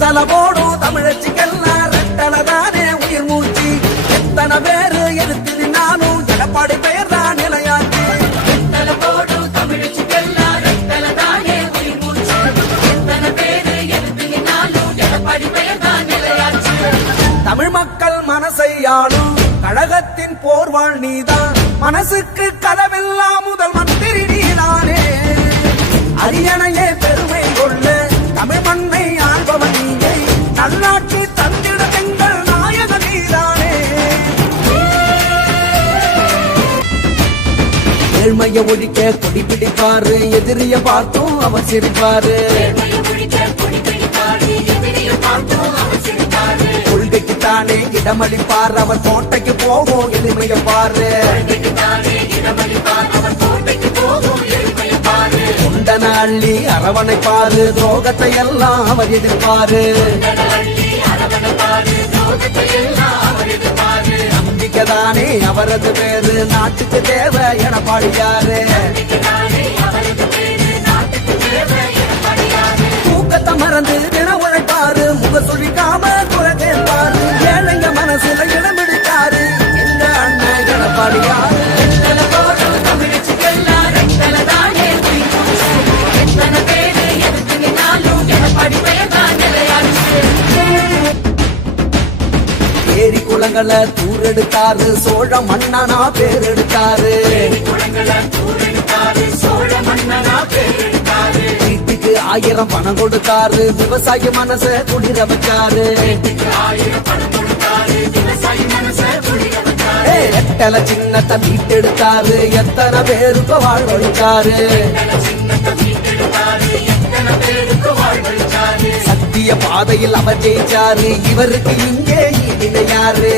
வெத்தல போடும் தமிழச்சிக்கெல்லாம் ரெட்டலதானே உயிர் மூச்சு. எத்தனை பேரு எதிர்த்து நின்னாலும் எடப்பாடி பெயர் தான் நிலையாச்சு. வெத்தல போடும் தமிழச்சிக்கெல்லாம் ரெட்டலதானே உயிர் மூச்சு. எத்தனை பேரு எதிர்த்து நின்னாலும் எடப்பாடி பெயர் தான் நிலையாச்சு. தமிழ் மக்கள் மனசை ஆளும் கழகத்தின் போர்வாள் நீதான். மனசுக்கு கதவெல்லாம் முதல் மந்திரி நீதானே. அரியணையே பெருமை கொள்ள தமிழ் மண்ணை ஆள்பவன் நீயே. நல்லாட்சி தந்திட எங்கள் நாயக நீதானே. ஏழ்மைய ஒழிக்க கொடி பிடிப்பாரு, எதிரிய பார்த்தும் அவர் சிரிப்பாரு. கொள்கைக்குத்தானே இடமளிப்பார், அவர் கோட்டைக்கு போவோம் எளிமைய பாரு. குண்டன அள்ளி அரவணைப்பாரு, துரோகத்தை எல்லாம் அவர் எதிர்ப்பாரு. நம்பிக்கைதானே அவரது பேரு, நாட்டுக்கு தேவை என பாடியாரு. தூக்கத்தை மறந்து தின உழைப்பாரு, முக சுழிக்காம குறை கேட்பாரு. ஏழைங்க மனசுல இடம் பிடிக்காரு எங்க அண்ணன் எடப்பாடியாரு. ஏரி குளங்களை தூரெடுத்தாரு, சோழ மன்னனா பேர் எடுத்தாரு. வீட்டுக்கு 1000 பணம் கொடுத்தாரு, விவசாய மனச குளிர வச்சாரு. எட்டல சின்னத்தை மீட்டெடுத்தாரு, எத்தனை பேருக்கு வாழ்வழிச்சாரு. சத்திய பாதையில் அவர் ஜெயிச்சாரு, இவருக்கு இங்கே இணையாரு.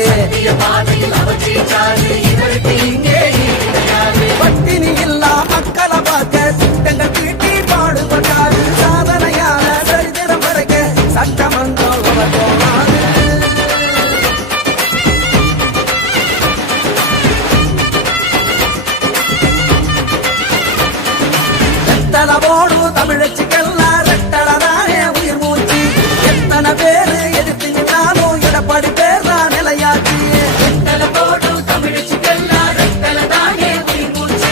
பட்டினி இல்லா மக்களை பார்க்க திட்டங்கள் தீட்டி பாடுபட்டாரு. சாதனையான சரித்திரம் வரைக்க சட்டமன்றம் அவர் போனாரு. வெத்தல போடும் தமிழச்சிக்கெல்லாம் ரெட்டலதானே உயிர் மூச்சு. எத்தனை பேரு எதிர்த்து நின்னாலும் எடப்பாடி பேர் தான் நிலையாச்சு. வெத்தல போடும் தமிழச்சிக்கெல்லாம் ரெட்டலதானே உயிர் மூச்சு.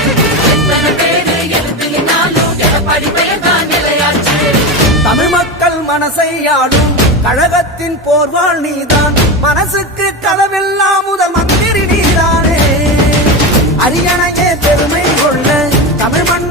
எத்தனை பேரு எதிர்த்து நின்னாலும் எடப்பாடி பெயர் தான் நிலையாச்சு. தமிழ் மக்கள் மனசை ஆளும் கழகத்தின் போர்வாள் நீதான். மனசுக்கு கதவெல்லாம் முதல் மந்திரி நீதானே. அரியணையே பெருமை கொள்ள தமிழ் மண்